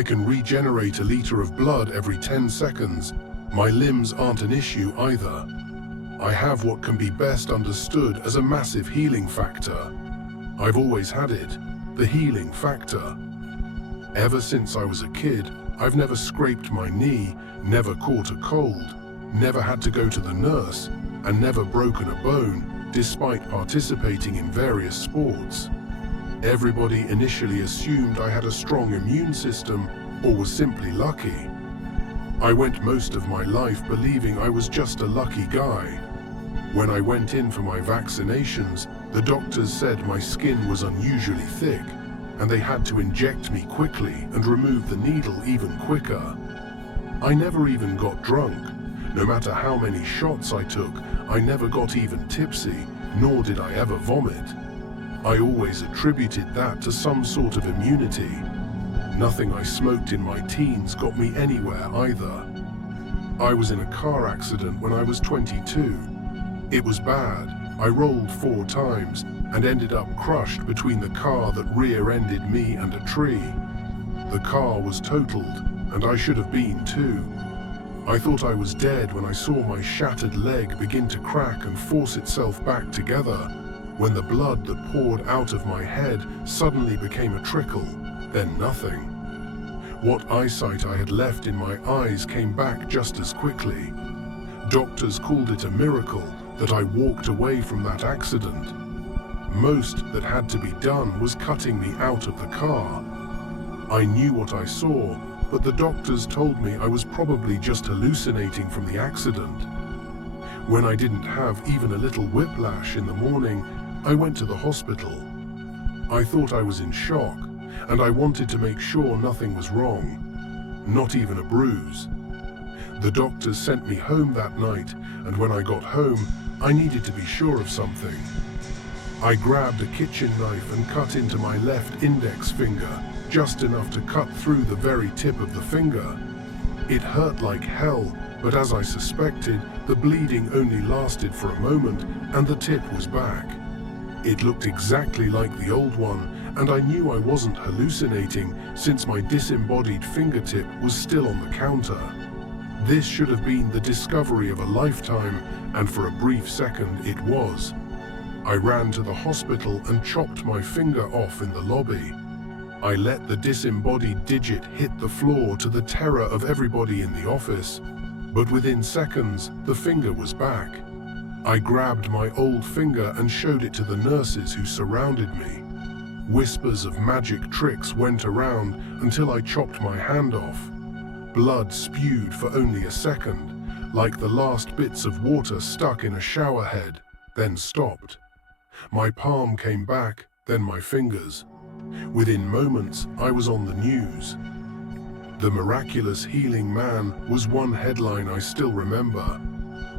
I can regenerate a liter of blood every 10 seconds. My limbs aren't an issue either. I have what can be best understood as a massive healing factor. I've always had it, the healing factor. Ever since I was a kid, I've never scraped my knee, never caught a cold, never had to go to the nurse, and never broken a bone, despite participating in various sports. Everybody initially assumed I had a strong immune system or was simply lucky. I went most of my life believing I was just a lucky guy. When I went in for my vaccinations, the doctors said my skin was unusually thick, and they had to inject me quickly and remove the needle even quicker. I never even got drunk. No matter how many shots I took, I never got even tipsy, nor did I ever vomit. I always attributed that to some sort of immunity. Nothing I smoked in my teens got me anywhere either. I was in a car accident when I was 22. It was bad. I rolled 4 times and ended up crushed between the car that rear-ended me and a tree. The car was totaled, and I should have been too. I thought I was dead when I saw my shattered leg begin to crack and force itself back together, when the blood that poured out of my head suddenly became a trickle, then nothing. What eyesight I had left in my eyes came back just as quickly. Doctors called it a miracle that I walked away from that accident. Most that had to be done was cutting me out of the car. I knew what I saw, but the doctors told me I was probably just hallucinating from the accident. When I didn't have even a little whiplash in the morning, I went to the hospital. I thought I was in shock, and I wanted to make sure nothing was wrong, not even a bruise. The doctors sent me home that night, and when I got home, I needed to be sure of something. I grabbed a kitchen knife and cut into my left index finger, just enough to cut through the very tip of the finger. It hurt like hell, but as I suspected, the bleeding only lasted for a moment, and the tip was back. It looked exactly like the old one, and I knew I wasn't hallucinating since my disembodied fingertip was still on the counter. This should have been the discovery of a lifetime, and for a brief second it was. I ran to the hospital and chopped my finger off in the lobby. I let the disembodied digit hit the floor to the terror of everybody in the office, but within seconds, the finger was back. I grabbed my old finger and showed it to the nurses who surrounded me. Whispers of magic tricks went around until I chopped my hand off. Blood spewed for only a second, like the last bits of water stuck in a shower head, then stopped. My palm came back, then my fingers. Within moments, I was on the news. The Miraculous Healing Man was one headline I still remember.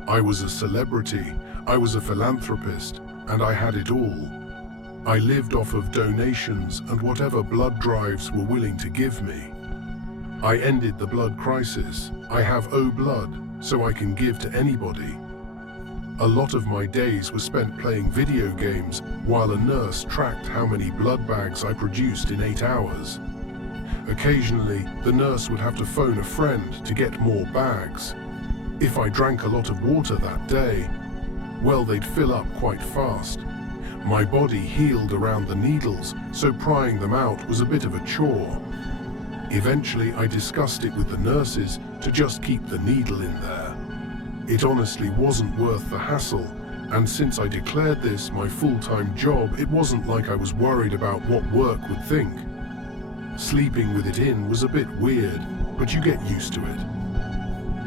I was a celebrity, I was a philanthropist, and I had it all. I lived off of donations and whatever blood drives were willing to give me. I ended the blood crisis. I have O blood, so I can give to anybody. A lot of my days were spent playing video games while a nurse tracked how many blood bags I produced in 8 hours. Occasionally, the nurse would have to phone a friend to get more bags. If I drank a lot of water that day, well, they'd fill up quite fast. My body healed around the needles, so prying them out was a bit of a chore. Eventually, I discussed it with the nurses to just keep the needle in there. It honestly wasn't worth the hassle, and since I declared this my full-time job, it wasn't like I was worried about what work would think. Sleeping with it in was a bit weird, but you get used to it.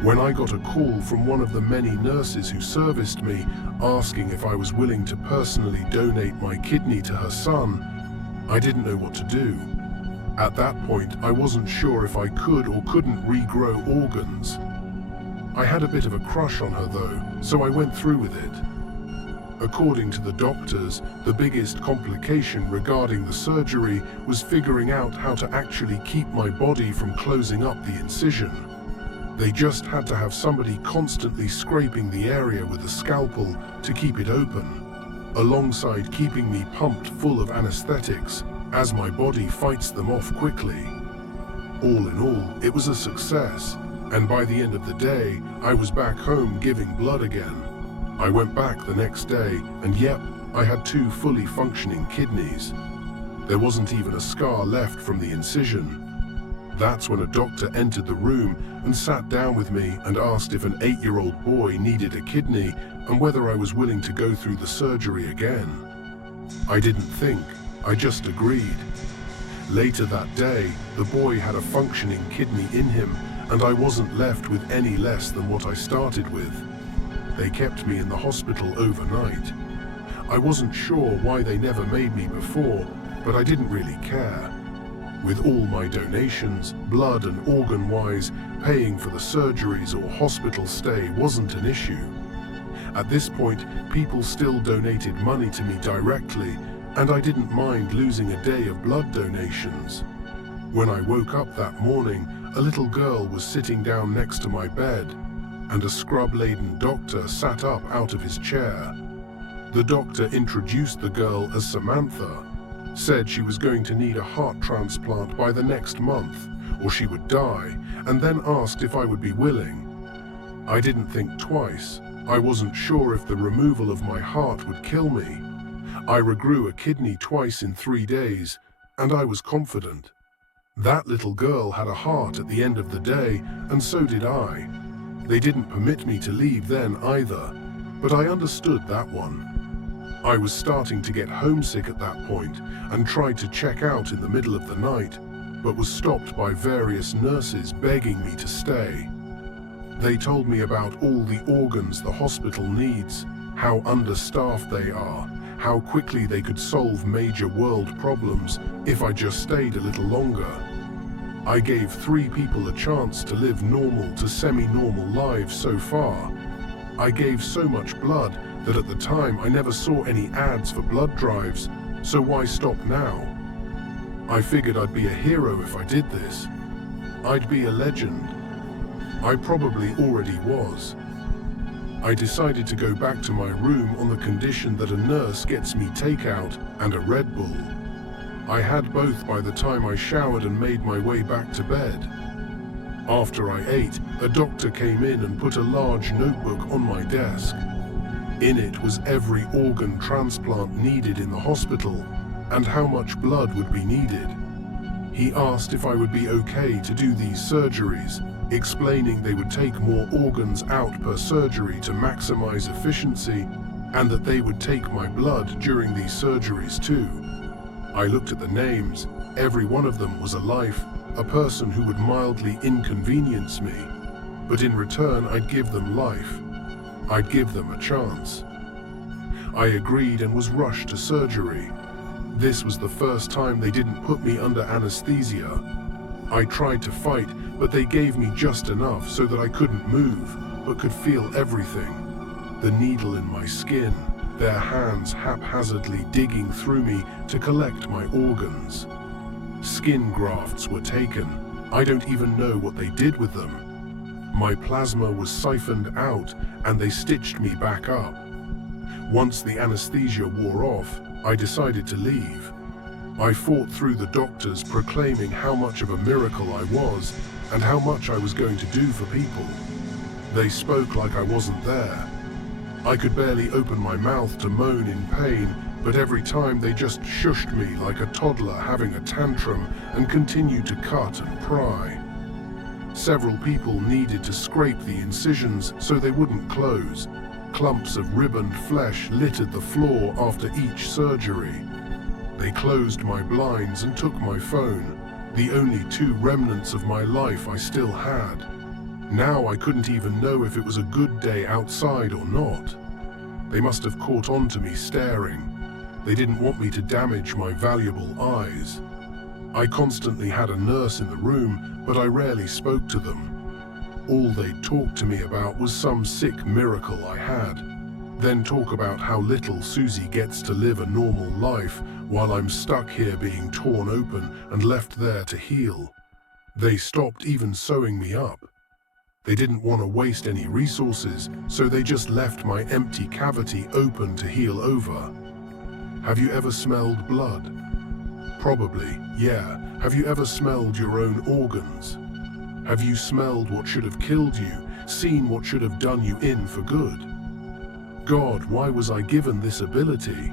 When I got a call from one of the many nurses who serviced me, asking if I was willing to personally donate my kidney to her son, I didn't know what to do. At that point, I wasn't sure if I could or couldn't regrow organs. I had a bit of a crush on her though, so I went through with it. According to the doctors, the biggest complication regarding the surgery was figuring out how to actually keep my body from closing up the incision. They just had to have somebody constantly scraping the area with a scalpel to keep it open, alongside keeping me pumped full of anesthetics as my body fights them off quickly. All in all, it was a success, and by the end of the day, I was back home giving blood again. I went back the next day, and yep, I had 2 fully functioning kidneys. There wasn't even a scar left from the incision. That's when a doctor entered the room and sat down with me and asked if an 8-year-old boy needed a kidney and whether I was willing to go through the surgery again. I didn't think, I just agreed. Later that day, the boy had a functioning kidney in him, and I wasn't left with any less than what I started with. They kept me in the hospital overnight. I wasn't sure why they never made me before, but I didn't really care. With all my donations, blood and organ-wise, paying for the surgeries or hospital stay wasn't an issue. At this point, people still donated money to me directly, and I didn't mind losing a day of blood donations. When I woke up that morning, a little girl was sitting down next to my bed, and a scrub-laden doctor sat up out of his chair. The doctor introduced the girl as Samantha, said she was going to need a heart transplant by the next month, or she would die, and then asked if I would be willing. I didn't think twice. I wasn't sure if the removal of my heart would kill me. I regrew a kidney twice in 3 days, and I was confident. That little girl had a heart at the end of the day, and so did I. They didn't permit me to leave then either, but I understood that one. I was starting to get homesick at that point and tried to check out in the middle of the night, but was stopped by various nurses begging me to stay. They told me about all the organs the hospital needs, how understaffed they are, how quickly they could solve major world problems if I just stayed a little longer. I gave 3 people a chance to live normal to semi-normal lives so far. I gave so much blood that at the time I never saw any ads for blood drives, so why stop now? I figured I'd be a hero if I did this. I'd be a legend. I probably already was. I decided to go back to my room on the condition that a nurse gets me takeout and a Red Bull. I had both by the time I showered and made my way back to bed. After I ate, a doctor came in and put a large notebook on my desk. In it was every organ transplant needed in the hospital and how much blood would be needed. He asked if I would be okay to do these surgeries, explaining they would take more organs out per surgery to maximize efficiency, and that they would take my blood during these surgeries too. I looked at the names. Every one of them was a life, a person who would mildly inconvenience me, but in return I'd give them life. I'd give them a chance. I agreed and was rushed to surgery. This was the first time they didn't put me under anesthesia. I tried to fight, but they gave me just enough so that I couldn't move, but could feel everything. The needle in my skin, their hands haphazardly digging through me to collect my organs. Skin grafts were taken. I don't even know what they did with them. My plasma was siphoned out, and they stitched me back up. Once the anesthesia wore off, I decided to leave. I fought through the doctors proclaiming how much of a miracle I was and how much I was going to do for people. They spoke like I wasn't there. I could barely open my mouth to moan in pain, but every time they just shushed me like a toddler having a tantrum and continued to cut and pry. Several people needed to scrape the incisions so they wouldn't close. Clumps of ribboned flesh littered the floor after each surgery. They closed my blinds and took my phone, the only 2 remnants of my life I still had. Now I couldn't even know if it was a good day outside or not. They must have caught on to me staring. They didn't want me to damage my valuable eyes. I constantly had a nurse in the room, but I rarely spoke to them. All they'd talk to me about was some sick miracle I had, then talk about how little Susie gets to live a normal life while I'm stuck here being torn open and left there to heal. They stopped even sewing me up. They didn't want to waste any resources, so they just left my empty cavity open to heal over. Have you ever smelled blood? Probably, yeah. Have you ever smelled your own organs? Have you smelled what should have killed you, seen what should have done you in for good? God, why was I given this ability?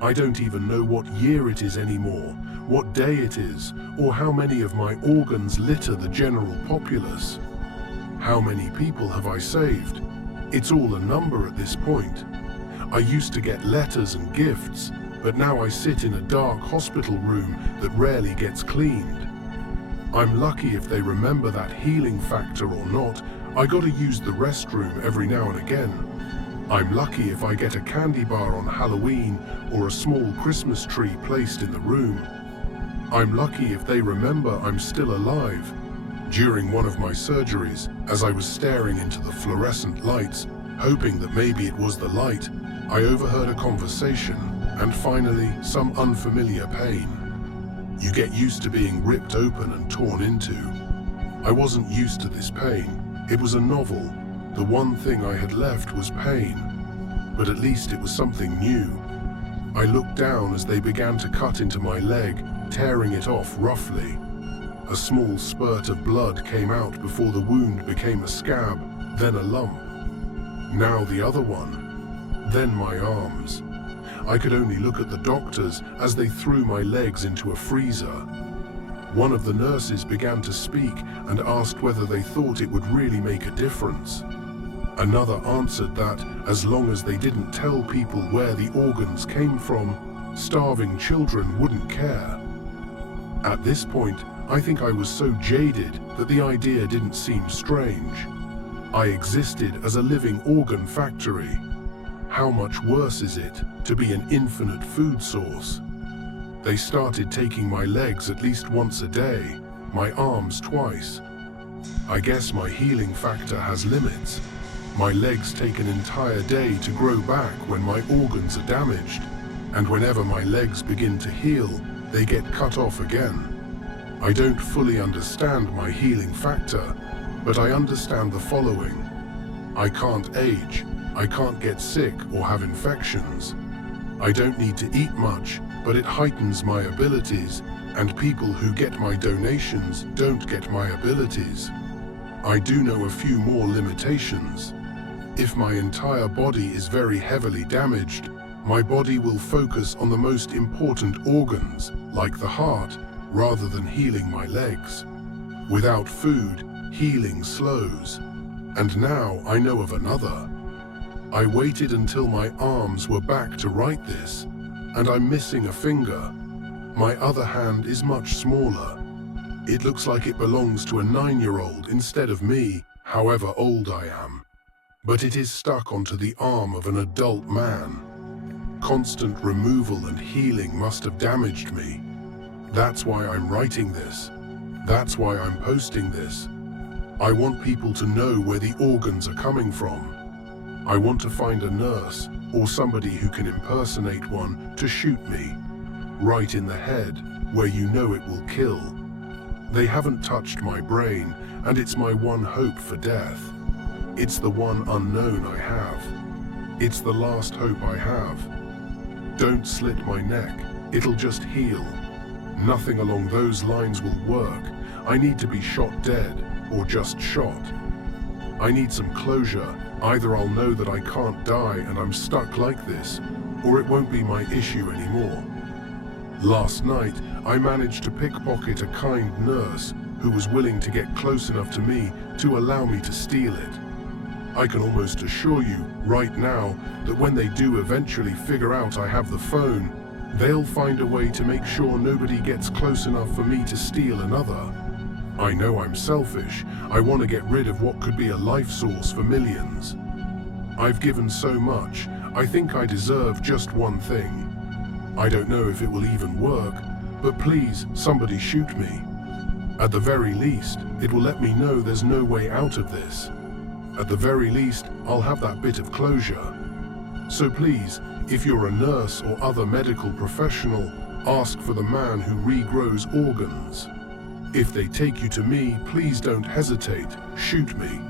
I don't even know what year it is anymore, what day it is, or how many of my organs litter the general populace. How many people have I saved? It's all a number at this point. I used to get letters and gifts, but now I sit in a dark hospital room that rarely gets cleaned. I'm lucky if they remember that healing factor or not. I gotta use the restroom every now and again. I'm lucky if I get a candy bar on Halloween or a small Christmas tree placed in the room. I'm lucky if they remember I'm still alive. During one of my surgeries, as I was staring into the fluorescent lights, hoping that maybe it was the light, I overheard a conversation, and finally, some unfamiliar pain. You get used to being ripped open and torn into. I wasn't used to this pain. It was a novel. The one thing I had left was pain. But at least it was something new. I looked down as they began to cut into my leg, tearing it off roughly. A small spurt of blood came out before the wound became a scab, then a lump. Now the other one. Then my arms. I could only look at the doctors as they threw my legs into a freezer. One of the nurses began to speak and asked whether they thought it would really make a difference. Another answered that, as long as they didn't tell people where the organs came from, starving children wouldn't care. At this point, I think I was so jaded that the idea didn't seem strange. I existed as a living organ factory. How much worse is it to be an infinite food source? They started taking my legs at least once a day, my arms twice. I guess my healing factor has limits. My legs take an entire day to grow back when my organs are damaged, and whenever my legs begin to heal, they get cut off again. I don't fully understand my healing factor, but I understand the following. I can't age. I can't get sick or have infections. I don't need to eat much, but it heightens my abilities, and people who get my donations don't get my abilities. I do know a few more limitations. If my entire body is very heavily damaged, my body will focus on the most important organs, like the heart, rather than healing my legs. Without food, healing slows. And now I know of another. I waited until my arms were back to write this, and I'm missing a finger. My other hand is much smaller. It looks like it belongs to a 9-year-old instead of me, however old I am. But it is stuck onto the arm of an adult man. Constant removal and healing must have damaged me. That's why I'm writing this. That's why I'm posting this. I want people to know where the organs are coming from. I want to find a nurse, or somebody who can impersonate one, to shoot me. Right in the head, where you know it will kill. They haven't touched my brain, and it's my one hope for death. It's the one unknown I have. It's the last hope I have. Don't slit my neck, it'll just heal. Nothing along those lines will work. I need to be shot dead, or just shot. I need some closure. Either I'll know that I can't die and I'm stuck like this, or it won't be my issue anymore. Last night, I managed to pickpocket a kind nurse who was willing to get close enough to me to allow me to steal it. I can almost assure you, right now, that when they do eventually figure out I have the phone, they'll find a way to make sure nobody gets close enough for me to steal another. I know I'm selfish. I want to get rid of what could be a life source for millions. I've given so much. I think I deserve just one thing. I don't know if it will even work, but please, somebody shoot me. At the very least, it will let me know there's no way out of this. At the very least, I'll have that bit of closure. So please, if you're a nurse or other medical professional, ask for the man who regrows organs. If they take you to me, please don't hesitate. Shoot me.